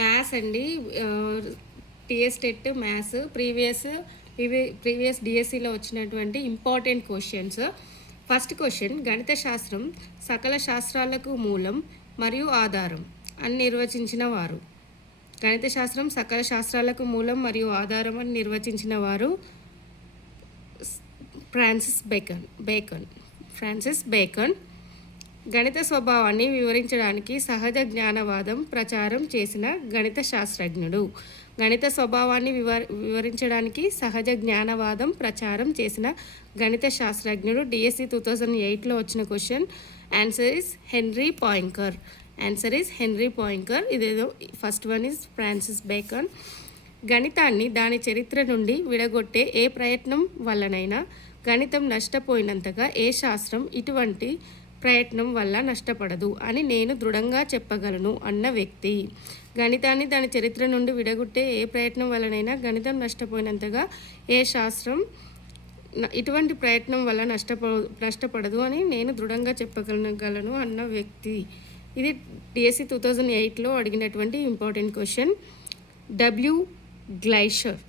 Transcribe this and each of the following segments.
Maths అండి. TS TET maths previous డిఎస్సిలో వచ్చినటువంటి ఇంపార్టెంట్ క్వశ్చన్స్. ఫస్ట్ క్వశ్చన్, గణిత శాస్త్రం సకల శాస్త్రాలకు మూలం మరియు ఆధారం అని నిర్వచించిన వారు. గణిత శాస్త్రం సకల శాస్త్రాలకు మూలం మరియు ఆధారం అని నిర్వచించిన వారు ఫ్రాన్సిస్ బేకన్. గణిత స్వభావాన్ని వివరించడానికి సహజ జ్ఞానవాదం ప్రచారం చేసిన గణిత శాస్త్రజ్ఞుడు. గణిత స్వభావాన్ని వివరించడానికి సహజ జ్ఞానవాదం ప్రచారం చేసిన గణిత శాస్త్రజ్ఞుడు. డిఎస్సి 2008లో వచ్చిన question. Answer is Henri Poincare. ఇదేదో first one is Francis Bacon. గణితాన్ని దాని చరిత్ర నుండి విడగొట్టే ఏ ప్రయత్నం వల్లనైనా గణితం నష్టపోయినంతగా ఏ శాస్త్రం ఇటువంటి ప్రయత్నం వల్ల నష్టపడదు అని నేను దృఢంగా చెప్పగలను అన్న వ్యక్తి. గణితాన్ని దాని చరిత్ర నుండి విడగొట్టే ఏ ప్రయత్నం వల్లనైనా గణితం నష్టపోయినంతగా ఏ శాస్త్రం ఇటువంటి ప్రయత్నం వల్ల నష్టపడదు అని నేను దృఢంగా చెప్పగలను అన్న వ్యక్తి. ఇది డిఎస్సి 2008లో అడిగినటువంటి ఇంపార్టెంట్ క్వశ్చన్. గ్లైషర్.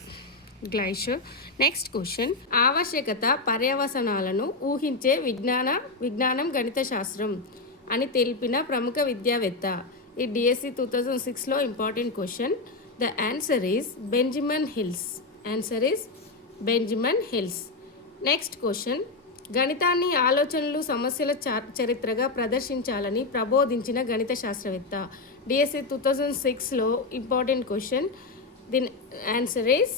నెక్స్ట్ క్వశ్చన్, ఆవశ్యకత పర్యవసనాలను ఊహించే విజ్ఞానం గణిత శాస్త్రం అని తెలిపిన ప్రముఖ విద్యావేత్త. ఈ డిఎస్సి 2006లో important question. The answer is Benjamin Hills. Next question, గణితాన్ని ఆలోచనలు సమస్యల చరిత్రగా ప్రదర్శించాలని ప్రబోధించిన గణిత శాస్త్రవేత్త. డిఎస్సి 2006లో ఇంపార్టెంట్ క్వశ్చన్. దీని answer is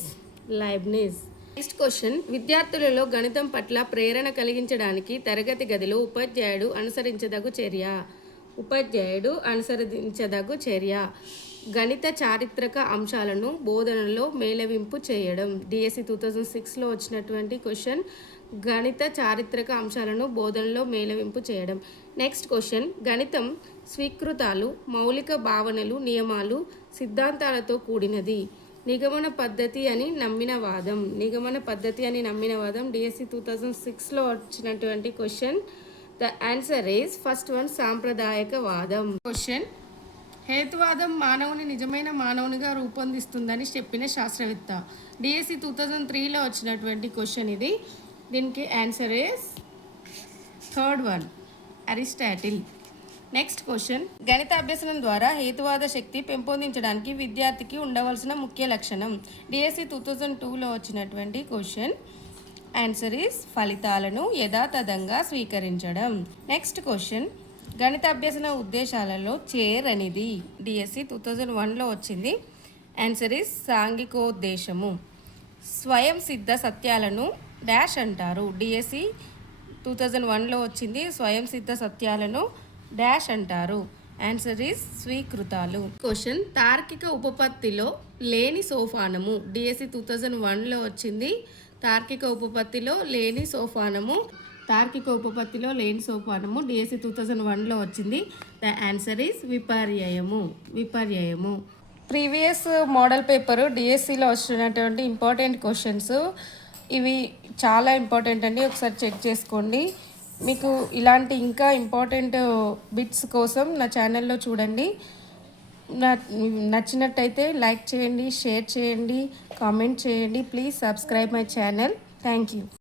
Leibniz. Next question, విద్యార్థులలో గణితం పట్ల ప్రేరణ కలిగించడానికి తరగతి గదిలో ఉపాధ్యాయుడు అనుసరించదగు చర్య గణిత చారిత్రక అంశాలను బోధనలో మేళవింపు చేయడం. డిఎస్సి 2006లో వచ్చినటువంటి క్వశ్చన్. గణిత చారిత్రక అంశాలను బోధనలో మేళవింపు చేయడం. నెక్స్ట్ క్వశ్చన్, గణితం స్వీకృతాలు, మౌలిక భావనలు, నియమాలు, సిద్ధాంతాలతో కూడినది. నిగమన పద్ధతి అని నమ్మిన వాదం. డిఎస్సి 2006లో వచ్చినటువంటి question. The answer is first one, సాంప్రదాయక వాదం. క్వశ్చన్, హేతువాదం మానవుని నిజమైన మానవునిగా రూపొందిస్తుందని చెప్పిన శాస్త్రవేత్త. డిఎస్సి 2003లో వచ్చినటువంటి క్వశ్చన్ ఇది. దీనికి answer is third one, Aristotle. Next question, గణిత అభ్యసనం ద్వారా హేతువాద శక్తి పెంపొందించడానికి విద్యార్థికి ఉండవలసిన ముఖ్య లక్షణం. డిఎస్సి 2002లో వచ్చినటువంటి క్వశ్చన్. ఆన్సర్ ఈస్ ఫలితాలను యథాతథంగా స్వీకరించడం. నెక్స్ట్ క్వశ్చన్, గణిత అభ్యసన ఉద్దేశాలలో చేరనిది. డిఎస్సి 2001లో వచ్చింది. ఆన్సర్ ఈస్ సాంఘికోద్దేశము. స్వయం సిద్ధ సత్యాలను డాష్ అంటారు. డిఎస్సి 2001లో వచ్చింది. స్వయం సిద్ధ సత్యాలను డాష్ అంటారు. Answer is స్వీకృతాలు. క్వశ్చన్, తార్కిక ఉపపత్తిలో లేని సోపానము. డిఎస్సి 2001లో వచ్చింది. తార్కిక ఉపపత్తిలో లేని సోపానము. డిఎస్సి 2001లో వచ్చింది. ద ఆన్సర్ ఈస్ విపర్యయము. ప్రీవియస్ మోడల్ పేపరు డిఎస్సిలో వచ్చినటువంటి ఇంపార్టెంట్ క్వశ్చన్స్ ఇవి చాలా ఇంపార్టెంట్ అండి. ఒకసారి చెక్ చేసుకోండి. మీకు ఇలాంటి ఇంకా ఇంపార్టెంట్ బిట్స్ కోసం నా ఛానల్లో చూడండి. నచ్చినట్టయితే లైక్ చేయండి, షేర్ చేయండి, కామెంట్ చేయండి. Please subscribe my channel. Thank you.